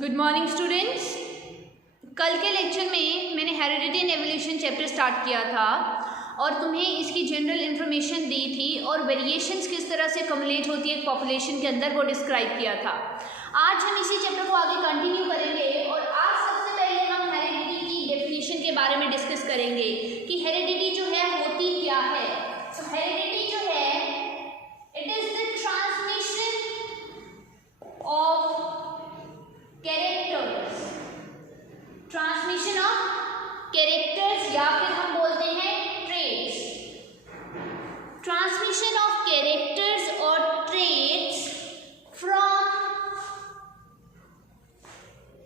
Good morning students. कल के lecture में मैंने heredity and evolution chapter start किया था और तुम्हें इसकी जनरल इन्फॉर्मेशन दी थी और वेरिएशंस किस तरह से कम्युलेट होती है एक पॉपुलेशन के अंदर, वो डिस्क्राइब किया था। आज हम इसी चैप्टर को आगे कंटिन्यू करेंगे और आज सबसे पहले हम हेरिडिटी की डेफिनेशन के बारे में डिस्कस करेंगे कि हेरिडिटी जो है होती क्या है। तो हेरिडिटी जो है it is the transmission of characters, transmission of characters या फिर हम बोलते हैं ट्रेट्स, ट्रांसमिशन ऑफ कैरेक्टर्स और traits from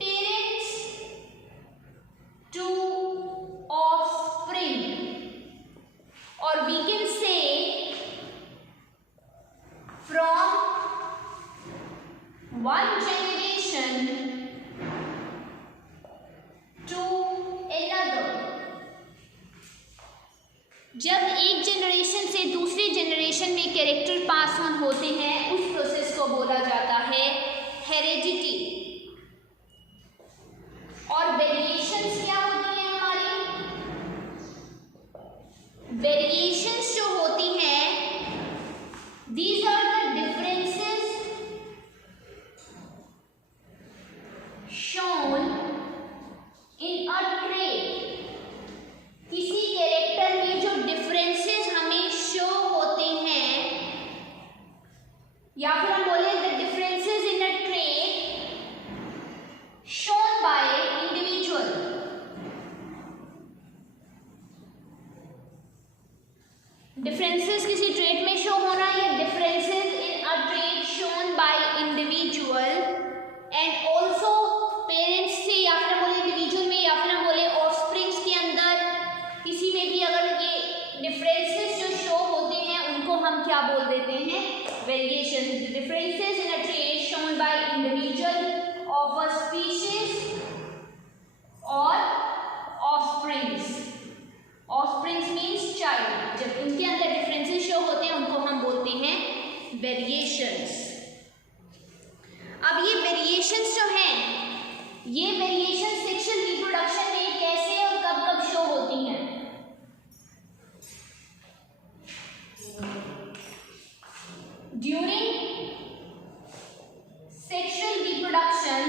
parents to offspring, और we can say from one generation to another। जब एक जनरेशन से दूसरी जनरेशन में कैरेक्टर पास ऑन होते हैं उस प्रोसेस को बोला जाता है हेरिडिटी। और वेरिएशंस क्या होती हैं हमारी? वेरिएशंस जो होती हैं these are the differences shown in a trait। किसी कैरेक्टर में जो डिफरेंसेस हमें शो होते हैं या फिर हम बोले the differences in a trait shown by individual। Differences किसी ट्रेट में शो होना या differences in a trait shown by individual and also parents से या फिर हम बोले इंडिविजुअल में या फिर हम बोले ऑफस्प्रिंग्स के अंदर किसी में भी अगर ये डिफरेंसेस जो शो होते हैं उनको हम क्या बोल देते हैं? Variation. Differences in a trait shown by individual of a species और ऑफस्प्रिंग्स। Offsprings means child. जब उनके अंदर डिफरेंसेस शो होते हैं उनको हम बोलते हैं वेरिएशंस। अब ये वेरिएशंस जो हैं, ये वेरिएशन सेक्सुअल रिप्रोडक्शन में कैसे और कब कब शो होती हैं? During sexual reproduction,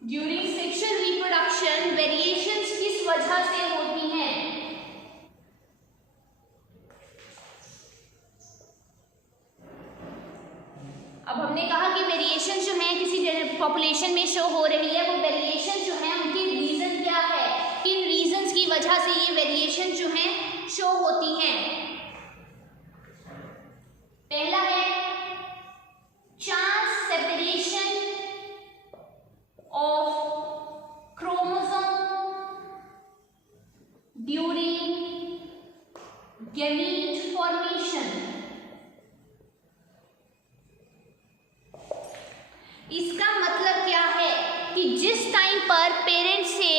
during sexual reproduction variations किस वजह से होती हैं? अब हमने कहा कि वेरिएशन जो है किसी पॉपुलेशन में शो हो रही है, वो वेरिएशन जो है उनकी रीजन क्या है, किन रीजंस की वजह से ये वेरिएशन जो है शो होती हैं? पहला है chance separation of chromosome during gamete formation. इसका मतलब क्या है कि जिस टाइम पर पेरेंट्स से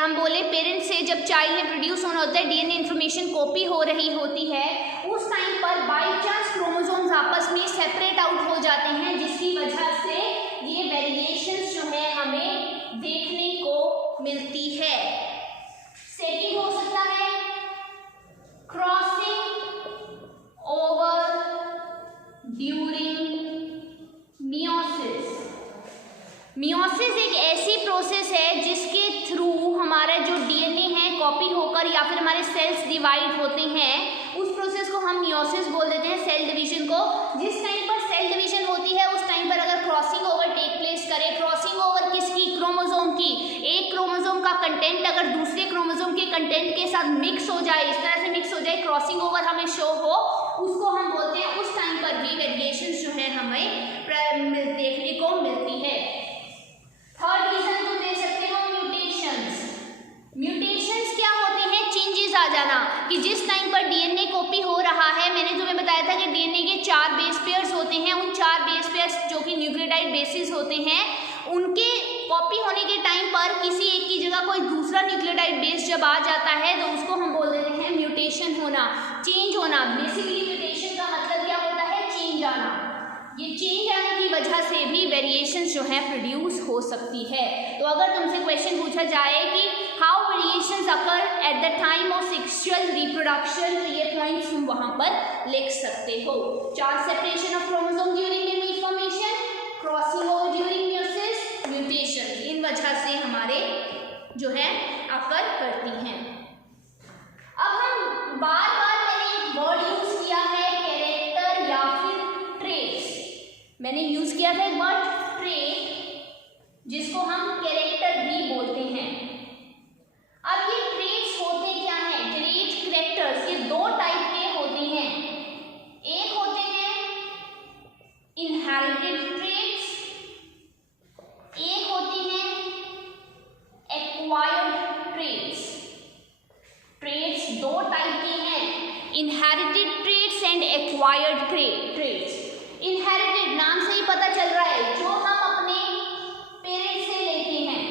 हम बोले पेरेंट्स से जब चाइल्ड में प्रोड्यूस होना होता है, डीएनए इंफॉर्मेशन कॉपी हो रही होती है, उस टाइम पर बाय चांस क्रोमोसोम्स आपस में सेपरेट आउट हो जाते हैं, जिसकी वजह से ये वेरिएशंस जो है हमें देखने को मिलती है। सेकंड हो सकता है crossing over during meiosis. Meiosis एक ऐसी प्रोसेस है जिसके थ्रू हमारा जो डीएनए है कॉपी होकर या फिर हमारे सेल्स डिवाइड होते हैं, उस प्रोसेस को हम मियोसिस बोल देते हैं, सेल डिवीजन को। जिस टाइम पर सेल डिवीजन होती है उस टाइम पर अगर क्रॉसिंग ओवर टेक प्लेस करे, क्रॉसिंग ओवर किसकी? क्रोमोसोम की। एक क्रोमोसोम का कंटेंट अगर दूसरे क्रोमोसोम के कंटेंट के साथ मिक्स हो जाए, इस तरह से मिक्स हो जाए, क्रॉसिंग ओवर हमें शो हो, उसको हम बोलते हैं, उस टाइम पर भी वेरिएशंस जो है हमें देखने को मिलती है। थर्ड रीजन तो दे सकते हो म्यूटेशंस। म्यूटेशंस क्या होते हैं? चेंजेस आ जाना, कि जिस टाइम पर डीएनए कॉपी हो रहा है, मैंने तुम्हें बताया था कि डीएनए के 4 बेस पेयर्स होते हैं, उन 4 बेस पेयर्स जो कि न्यूक्लियोटाइड बेसिस होते हैं, उनके कॉपी होने के टाइम पर किसी एक की जगह कोई दूसरा न्यूक्लियोटाइड बेस जब आ जाता है तो उसको हम बोल देते हैं म्यूटेशन होना, चेंज होना। बेसिकली म्यूटेशन का मतलब क्या होता है? चेंज आना। ये चेंज आने की वजह से भी वेरिएशंस जो है प्रोड्यूस हो सकती है। तो अगर तुमसे क्वेश्चन पूछा जाए कि how variations occur at the time of sexual reproduction, तो ये पॉइंट्स तुम वहां पर लिख सकते हो। Charge separation of chromosome during gamete formation, crossing over during meiosis, mutation, इन वजह से हमारे जो है अकर करती हैं। अब हम बार बार मैंने एक वर्ड यूज किया है कैरेक्टर या फिर ट्रेट्स। मैंने यूज किया था एक वर्ड ट्रेट, जिसको हम कैरेक्टर भी बोलते हैं। अब ये ट्रेट्स होते क्या हैं? ट्रेट कैरेक्टर्स ये दो टाइप के होते हैं। एक होते हैं इनहेरिटेड ट्रेट्स, एक होती हैं एक्वायर्ड ट्रेट्स। ट्रेट्स दो टाइप के हैं, inherited traits and acquired traits. Inherited नाम से ही पता चल रहा है, जो हम अपने पेरेंट्स से लेते हैं,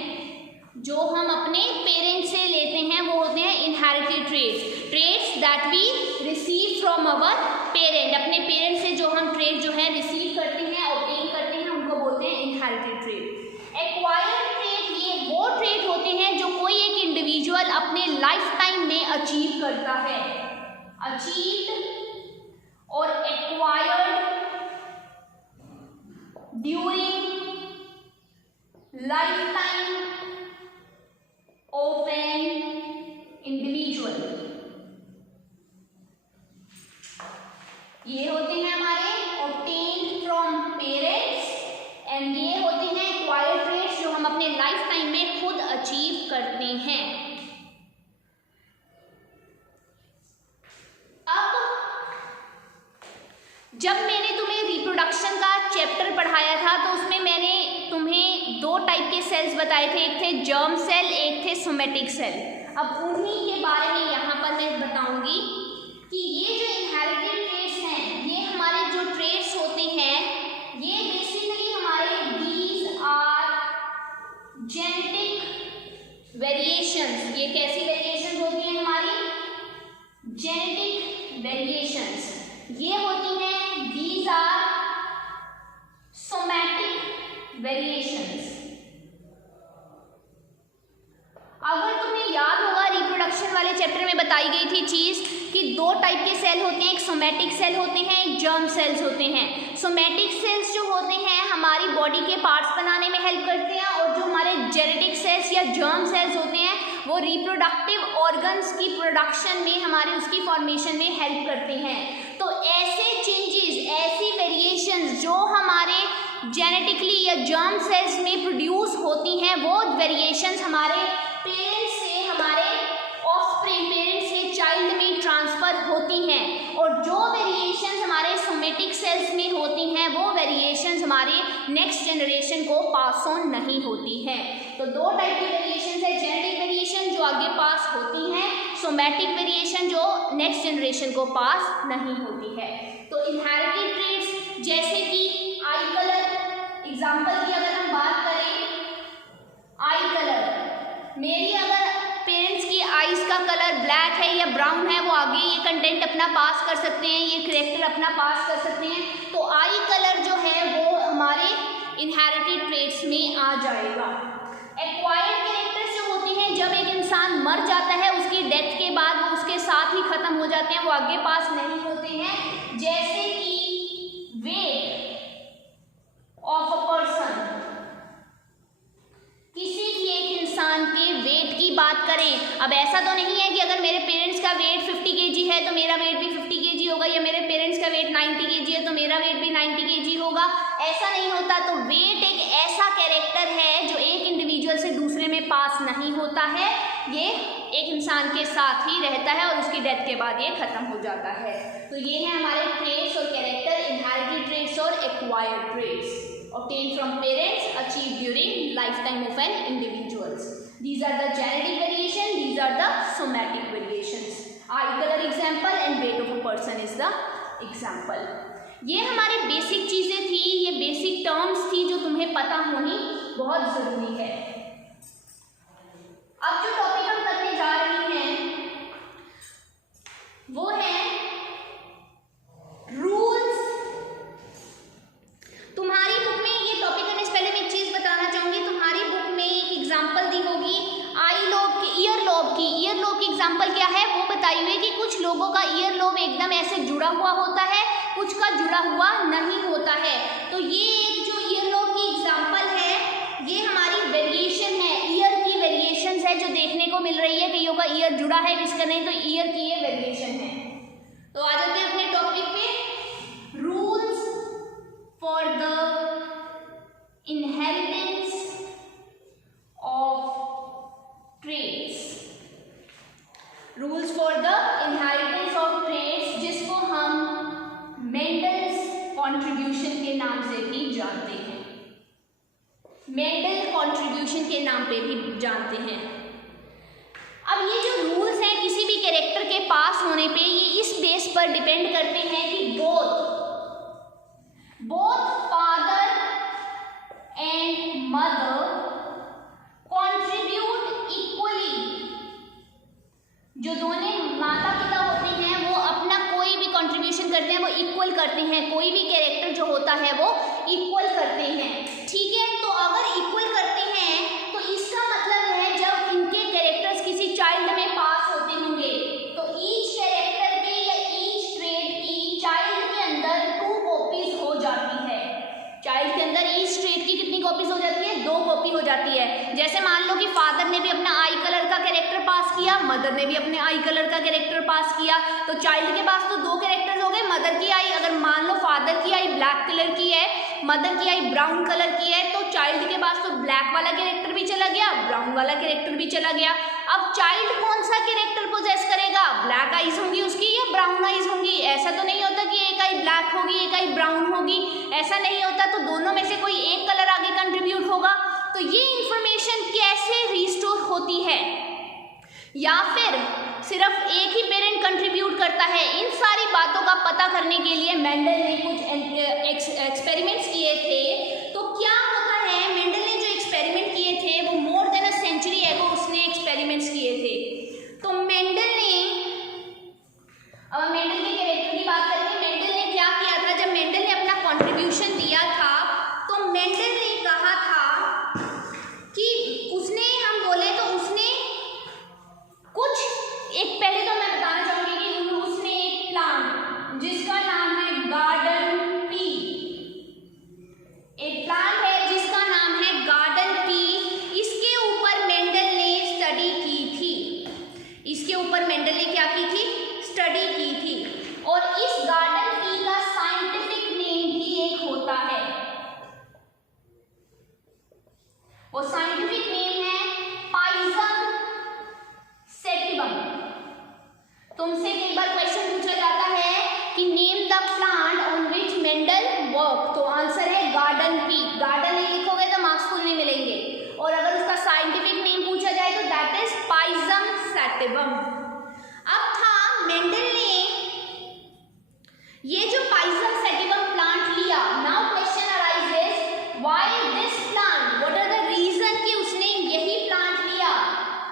जो हम अपने पेरेंट्स से लेते हैं वो होते हैं inherited traits. Traits that we receive from our parent, अपने पेरेंट्स से जो हम ट्रेट जो है रिसीव करते हैं, ऑब्टेन करते हैं, उनको बोलते हैं इनहेरिटेड ट्रेट। एक्वायर्ड ट्रेट ये वो ट्रेट होते हैं जो कोई एक इंडिविजुअल अपने लाइफ टाइम में अचीव करता है। अचीव्ड और acquired during life time of an individual, ये होते हैं हमारे ऑब्टेन्ड फ्रॉम पेरेंट्स, एंड ये होते हैं एक्वायर्ड ट्रेट्स जो हम अपने लाइफ टाइम में खुद अचीव करते हैं। अब जब मैंने तुम्हें रिप्रोडक्शन का चैप्टर पढ़ाया था तो उसमें मैंने तुम्हें दो टाइप के सेल्स बताए थे, एक थे जर्म सेल, एक थे सोमेटिक सेल। अब उन्हीं के बारे में यहाँ पर मैं बताऊंगी कि ये जो इनहेरिटेड ट्रेट्स हैं, ये हमारे जो ट्रेट्स होते हैं, ये बेसिकली हमारे दीज आर जेनेटिक वेरिएशंस। ये कैसी वेरिएशंस होती हैं? हमारी जेनेटिक वेरिएशंस ये होती हैं। These are somatic variations. अगर तुम्हें याद होगा रिप्रोडक्शन वाले चैप्टर में बताई गई थी चीज कि दो टाइप के सेल होते हैं, एक सोमैटिक सेल होते हैं, एक जर्म सेल्स होते हैं। सोमैटिक सेल्स जो होते हैं हमारी बॉडी के पार्ट्स बनाने में हेल्प करते हैं, और जो हमारे जेनेटिक सेल्स या जर्म सेल्स होते हैं वो रिप्रोडक्टिव ऑर्गन्स की प्रोडक्शन में, हमारे उसकी फॉर्मेशन में हेल्प करते हैं। तो ऐसे चेंजेस, ऐसी वेरिएशंस जो हमारे जेनेटिकली या जर्म सेल्स में प्रोड्यूस होती हैं, वो वेरिएशंस हमारे पेरेंट्स से, हमारे ऑफस्प्रिंग पेरेंट्स से चाइल्ड में ट्रांसफर होती हैं। और जो वेरिएशंस हमारे सोमेटिक सेल्स में होती हैं वो वेरिएशंस हमारे नेक्स्ट जनरेशन को पास ऑन नहीं होती हैं। तो दो टाइप की वेरिएशंस है, जेनेटिक वेरिएशन जो आगे पास होती हैं, सोमैटिक वेरिएशन जो नेक्स्ट जनरेशन को पास नहीं होती है। तो इनहेरिटेड ट्रेट्स जैसे कि आई कलर, एग्जाम्पल की अगर हम बात करें, आई कलर, मेरी अगर पेरेंट्स की आईज का कलर ब्लैक है या ब्राउन है, वो आगे ये कंटेंट अपना पास कर सकते हैं, ये कैरेक्टर अपना पास कर सकते हैं। तो आई कलर जो है वो हमारे इनहेरिटेड ट्रेट्स में आ जाएगा। एक्वायर्ड कैरेक्टर्स जो होती हैं, जब एक इंसान मर जाता है उसकी डेथ के बाद वो उसके साथ ही खत्म हो जाते हैं, वो आगे पास नहीं होते हैं। जैसे कि वेट ऑफ अ पर्सन, किसी भी एक इंसान के वेट की बात करें, अब ऐसा तो नहीं है कि अगर मेरे पेरेंट्स का वेट 50 kg है तो मेरा वेट भी 50 kg होगा, या मेरे पेरेंट्स का वेट 90 kg है तो मेरा वेट भी 90 kg होगा, ऐसा नहीं होता। तो वेट एक ऐसा कैरेक्टर है जो एक इंडिविजुअल से दूसरे में पास नहीं होता है, ये एक इंसान के साथ ही रहता है और उसकी डेथ के बाद ये खत्म हो जाता है। तो ये है हमारे ट्रेट्स और कैरेक्टर, इनहेरिटेड ट्रेट्स और acquired traits obtained from parents, achieved during lifetime of an individuals. These are the genetic variation, these are the somatic variations. Eye color example and weight of a person is the example. ये हमारे basic चीजें थी, ये basic terms थी जो तुम्हें पता होनी बहुत जरूरी है। अब जो टॉपिक हम करने जा रहे हैं वो है रूल्स ईयर लोब एकदम ऐसे जुड़ा हुआ होता है, कुछ का जुड़ा हुआ नहीं होता है। तो ये एक जो ईयर लोब की एग्जांपल है, ये हमारी वेरिएशन है, ईयर की वेरिएशंस है जो देखने को मिल रही है। कईयों का ईयर जुड़ा है, किसका नहीं, तो ईयर की ये वेरिएशन है। तो आ जाते हैं अपने टॉपिक पे, rules for the inheritance of traits. Rules for the inheritance of traits, जिसको हम मेंडल्स कॉन्ट्रीब्यूशन के नाम से भी जानते हैं, मेंडल कॉन्ट्रीब्यूशन के नाम पे भी जानते हैं। अब ये जो रूल्स हैं किसी भी कैरेक्टर के पास होने पे, ये इस बेस पर डिपेंड करते हैं कि both father and mother contribute equally. जो दोनों माता पिता होते हैं वो अपना कोई भी कंट्रीब्यूशन करते हैं वो इक्वल करते हैं, कोई भी कैरेक्टर जो होता है वो इक्वल करते हैं, ठीक है। तो अगर इक्वल करते हैं तो इसका मतलब है जब इनके कैरेक्टर्स किसी चाइल्ड में पास होते होंगे तो ईच कैरेक्टर के या ईच ट्रेड की चाइल्ड के अंदर 2 कॉपीज हो जाती है। चाइल्ड के अंदर ईच ट्रेड की कितनी कॉपीज हो जाती है, 2 कॉपी हो जाती है। जैसे मान लो कि फादर ने भी अपना आई कलर का कैरेक्टर पास किया, मदर ने भी अपने आई कलर का कैरेक्टर पास किया, तो चाइल्ड के पास तो 2 कैरेक्टर्स हो गए। मदर की आई, अगर मान लो फादर की आई ब्लैक कलर की है, मदर की आई ब्राउन कलर की है, तो चाइल्ड के पास तो ब्लैक वाला कैरेक्टर भी चला गया, ब्राउन वाला कैरेक्टर भी चला गया। अब चाइल्ड कौन सा कैरेक्टर पोजेस करेगा, ब्लैक आईज होंगी उसकी या ब्राउन आईज होंगी? ऐसा तो नहीं होता कि एक आई ब्लैक होगी एक आई ब्राउन होगी, ऐसा नहीं होता। तो दोनों में से कोई एक कलर आगे कंट्रीब्यूट होगा। तो ये इंफॉर्मेशन कैसे रिस्टोर होती है, या फिर सिर्फ एक ही पेरेंट कंट्रीब्यूट करता है, इन सारी बातों का पता करने के लिए मेंडल ने कुछ एक्सपेरिमेंट्स किए थे। तो क्या होता है, मेंडल ने जो एक्सपेरिमेंट किए थे वो मोर देन अ सेंचुरी एगो उसने एक्सपेरिमेंट्स किए थे। तो मेंडल ने, अब मेंडल के कैरेक्टर की बात करेंगे, मेंडल ने क्या किया था, जब मेंडल ने अपना कॉन्ट्रीब्यूशन दिया था तो मेंडल ने कहा था कि उसने, हम बोले तो उसने कुछ, एक पहले तो मैं बताना चाहूंगी कि उसने एक प्लांट जिसका नाम है गार्डन पी, एक प्लांट है जिसका नाम है गार्डन पी, इसके ऊपर मेंडल ने स्टडी की थी। इसके ऊपर मेंडल ने क्या की थी, स्टडी की थी। और इस गार्डन पी का साइंटिफिक नेम भी एक होता है, वो साइंटिफिक नेम है पाइजम सेटिवम। तुमसे कई बार क्वेश्चन पूछा जाता है कि name the plant on which Mendel work, तो आंसर है गार्डन पी। गार्डन नहीं लिखोगे तो मार्क्स फुल नहीं मिलेंगे। और अगर उसका साइंटिफिक नेम पूछा जाए तो दैट इज पाइजम सेटिवम। अब था मेंडल ने ये जो पाइजम सेटिवम प्लांट लिया, now question arises why this plant, what are the reason कि उसने यही प्लांट लिया।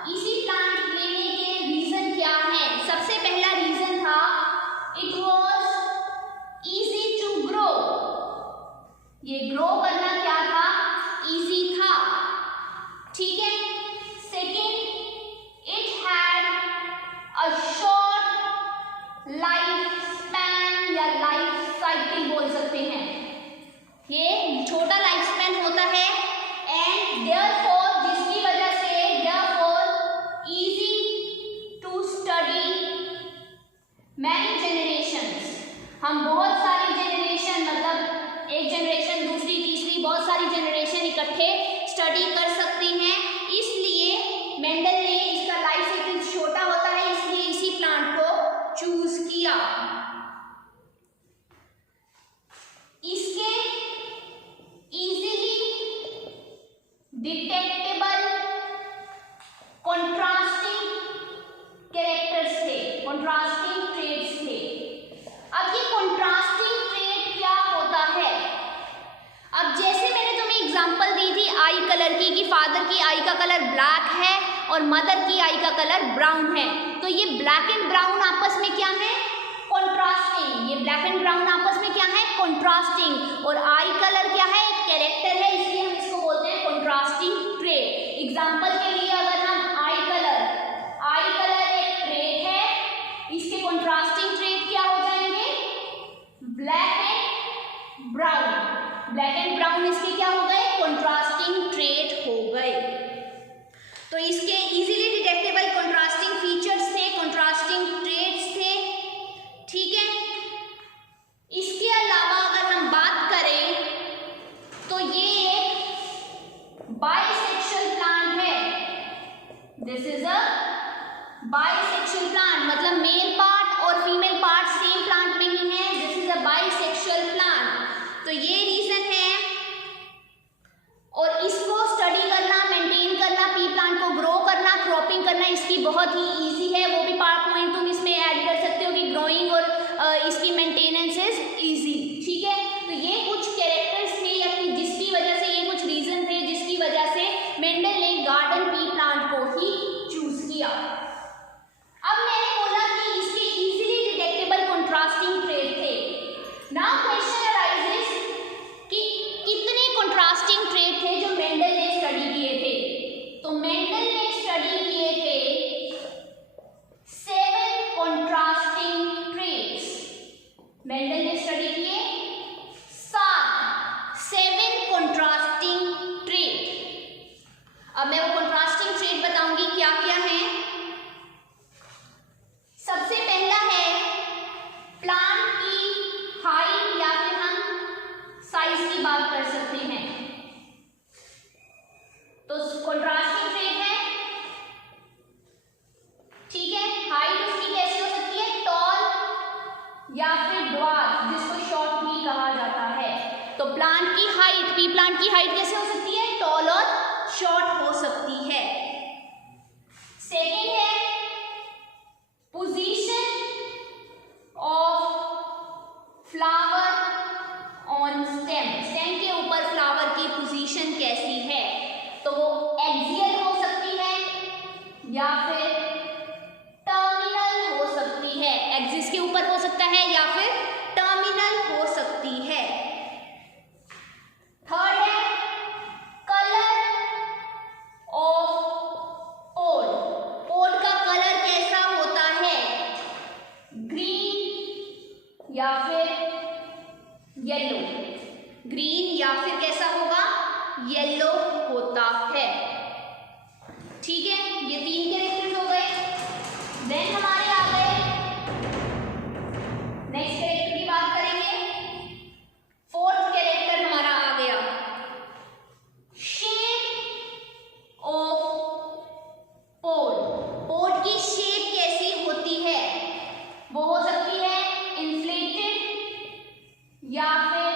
इसी प्लांट लेने के रीजन क्या है? सबसे पहला रीजन था it was easy to grow, ये ग्रो करना क्या था, इजी था, ठीक है। Second, it had a short life span या लाइफ साइकिल बोल सकते हैं, ये छोटा लाइफ स्पैन होता है। एंड देयरफॉर, जिसकी वजह से therefore easy to study many generations, हम बहुत सारी जनरेशन, मतलब एक जनरेशन दूसरी तीसरी बहुत सारी जनरेशन इकट्ठे स्टडी कर सकते हैं। इसलिए मेंडल ने, इसका लाइफ साइकिल छोटा होता है इसलिए इसी प्लांट को चूज किया। इसके इजीली डिटेक्टेबल कॉन्ट्रास्टिंग कैरेक्टर्स थे, कॉन्ट्रास्टिंग ट्रेड्स थे। अब ये कॉन्ट्रास्टिंग ट्रेड क्या होता है? अब जैसे मैंने तुम्हें एग्जांपल दी थी आई कलर की, कि फादर की आई का कलर ब्लैक है और मदर की आई का कलर ब्राउन है, तो ये ब्लैक एंड ब्राउन आपस में क्या है, कॉन्ट्रास्टिंग। ये ब्लैक एंड ब्राउन आपस में क्या है, कॉन्ट्रास्टिंग। और आई कलर क्या है, एक कैरेक्टर है, इसलिए हम इसको बोलते हैं कॉन्ट्रास्टिंग ट्रेड। एग्जांपल के लिए अगर हम आई कलर एक ट्रेड है, इसके कॉन्ट्रास्टिंग तो इसके इजीली डिटेक्टेबल कंट्रास्टिंग फीचर्स थे, कंट्रास्टिंग ट्रेट्स थे, ठीक है। इसके अलावा अगर हम बात करें तो ये एक बाइसेक्सुअल प्लांट है। This is a bisexual plant, मतलब मेल पार्ट और फीमेल पार्ट सेम प्लांट में ही है। This is a bisexual plant. तो ये रीजन है, और इसको स्टडी करना, मेंटेन करना, पी प्लांट को ग्रो करना, क्रॉपिंग करना इसकी बहुत ही इजी है। वो भी पार्ट पॉइंट तुम इसमें ऐड कर सकते हो कि ग्रोइंग और इसकी मेंटेनेंस इज इजी, ठीक है। तो ये कुछ कैरेक्टर्स थे या फिर जिसकी वजह से, ये कुछ रीजन थे जिसकी वजह से मेंडल ने गार्डन पी प्लांट को ही चूज किया। अब मैंने बोला कि इसके इजीली डिटेक्टेबल कंट्रास्टिंग ट्रेट थे। नाउ क्वेश्चन अराइजेस कि कितने कंट्रास्टिंग ट्रेट थे जो मेंडल ने स्टडी किए थे। तो मेंडल ने स्टडी किए थे 7 कंट्रास्टिंग ट्रेट्स। मेंडल ने स्टडी किए 7 कंट्रास्टिंग ट्रेट। अब मैं वो कंट्रास्टिंग ट्रेट बताऊंगी क्या क्या है। सबसे पहला है प्लांट की हाइट, या फिर हम साइज की बात कर सकते हैं। तो कंट्रास्टिंग ट्रेट है, ठीक है। हाइट उसकी कैसी हो सकती है, टॉल या फिर ड्वार्फ, जिसको शॉर्ट भी कहा जाता है। तो प्लांट की हाइट, पी प्लांट की हाइट कैसे हो सकती है, टॉल और शॉर्ट हो सकती है। सेकेंड है position of flower on stem. Stem के ऊपर फ्लावर की पोजीशन कैसी है, तो वो एक्सियल हो सकती है या फिर टर्मिनल हो सकती है। एक्सिस के ऊपर हो सकता है या फिर टर्मिनल हो सकती है। थर्ड है कलर ऑफ पोड। पोड का कलर कैसा होता है, ग्रीन या फिर येलो। ग्रीन या फिर कैसा होगा, येलो होता है, ठीक है। ये 3 कैरेक्टर्स हो गए। देन हमारे आ गए नेक्स्ट कैरेक्टर की बात करेंगे। 4th कैरेक्टर हमारा आ गया शेप ऑफ पोड। पोड की शेप कैसी होती है, वो हो सकती है इन्फ्लेटेड या फिर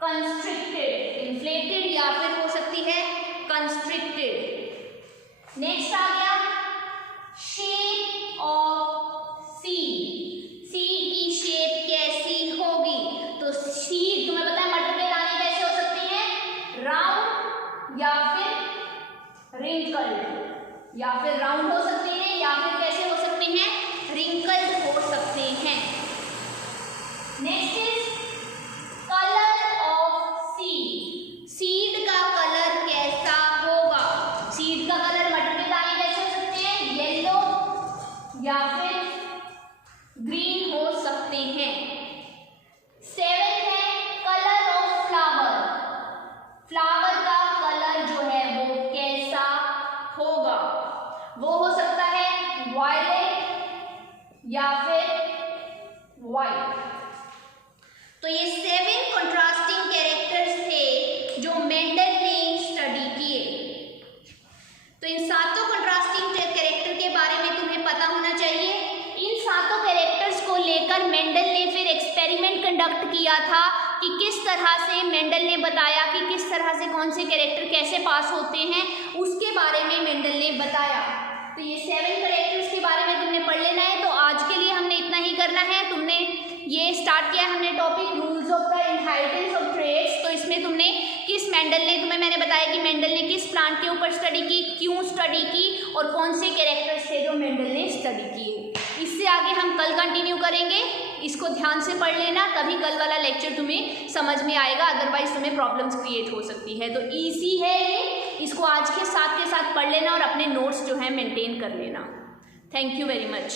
कंस्ट्रिक्टेड। इन्फ्लेटेड या फिर हो सकती है कंस्ट्रिक्टेड। नेक्स्ट आ गया शेप ऑफ सीड। सीड की शेप कैसी होगी, तो सीड तुम्हें पता है मटर के दाने कैसे हो सकते हैं, राउंड या फिर रिंकल्ड। या फिर राउंड हो सकते हैं या फिर कैसे हो सकते हैं, रिंकल्ड हो सकते हैं। Next is colour of seed. Seed का कलर कैसा होगा, सीड का कलर मटर के दाने कैसे हो सकते हैं, येलो या फिर ग्रीन हो सकते हैं। 7th है कलर ऑफ फ्लावर। फ्लावर का कलर जो है वो कैसा होगा, वो हो सकता है वायलेट या फिर वाइट। तो ये 7 कंट्रास्टिंग कैरेक्टर्स थे जो मेंडल ने स्टडी किए। तो इन 7 कंट्रास्टिंग कैरेक्टर के बारे में तुम्हें पता होना चाहिए। इन 7 कैरेक्टर्स को लेकर मेंडल ने फिर एक्सपेरिमेंट कंडक्ट किया था कि किस तरह से मेंडल ने बताया कि किस तरह से कौन से कैरेक्टर कैसे पास होते हैं, उसके बारे में मेंडल ने बताया। तो ये 7 कैरेक्टर्स के बारे में तुमने पढ़ लेना है। तो आज के लिए हमने इतना ही करना है। तुमने ये स्टार्ट किया हमने topic rules of the inheritance of traits. तो इसमें तुमने किस मेंडल ने, तुम्हें मैंने बताया कि मेंडल ने किस प्लांट के ऊपर स्टडी की, क्यों स्टडी की और कौन से कैरेक्टर्स थे जो मेंडल ने स्टडी किए। इससे आगे हम कल कंटिन्यू करेंगे। इसको ध्यान से पढ़ लेना, तभी कल वाला लेक्चर तुम्हें समझ में आएगा, अदरवाइज तुम्हें प्रॉब्लम्स क्रिएट हो सकती है। तो ईजी है ये, इसको आज के साथ पढ़ लेना और अपने नोट्स जो है मेंटेन कर लेना। Thank you very much.